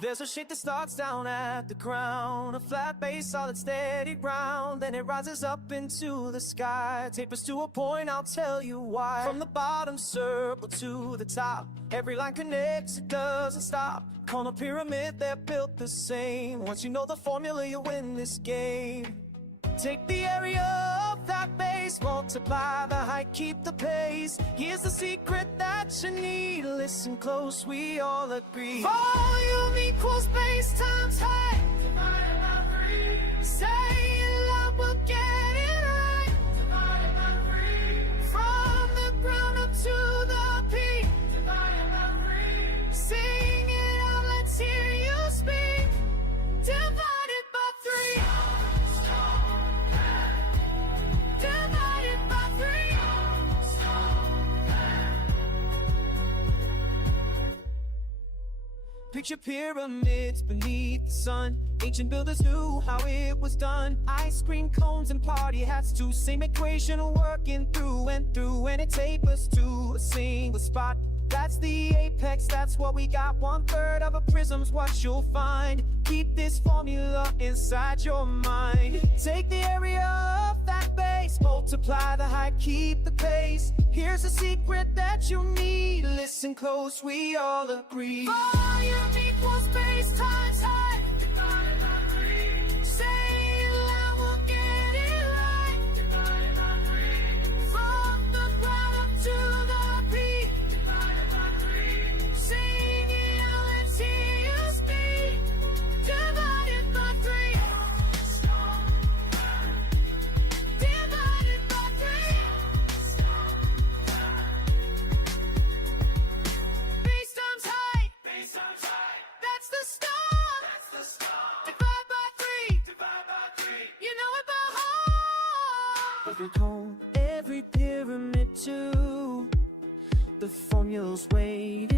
There's a shape that starts down at the ground, a flat base, solid, steady ground. Then it rises up into the sky, tapers to a point, I'll tell you why. From the bottom circle to the top, every line connects, it doesn't stop. Call a pyramid, they're built the same. Once you know the formula, you win this game. Take the area of that base, multiply the height, keep the pace. Here's the secret that you need, listen close, we all agree. Volume equals base times height, divided by 3. Say it loud, we'll get it right, divided by 3. From the ground up to the peak, divided by 3. Sing it out, let's hear you speak, divided by 3. Picture pyramids beneath the sun. Ancient builders knew how it was done. Ice cream cones and party hats too. Same equation working through and through. And it tapers to a single spot. That's the apex, that's what we got. 1/3 of a prism's what you'll find. Keep this formula inside your mind. Take the area of that base, multiply the height, keep the pace. Here's a secret that you need, listen close, we all agree. Volume equals base times height, divided by 3. Say it loud, we'll get it right, divided by 3. From the ground up to the peak, divided by 3. Sing it out, let's hear you speak, divided by 3. Divided by 3. Base times height, that's the start. Divide by 3, you know it by heart. Every cone, every pyramid too, the formula's waiting.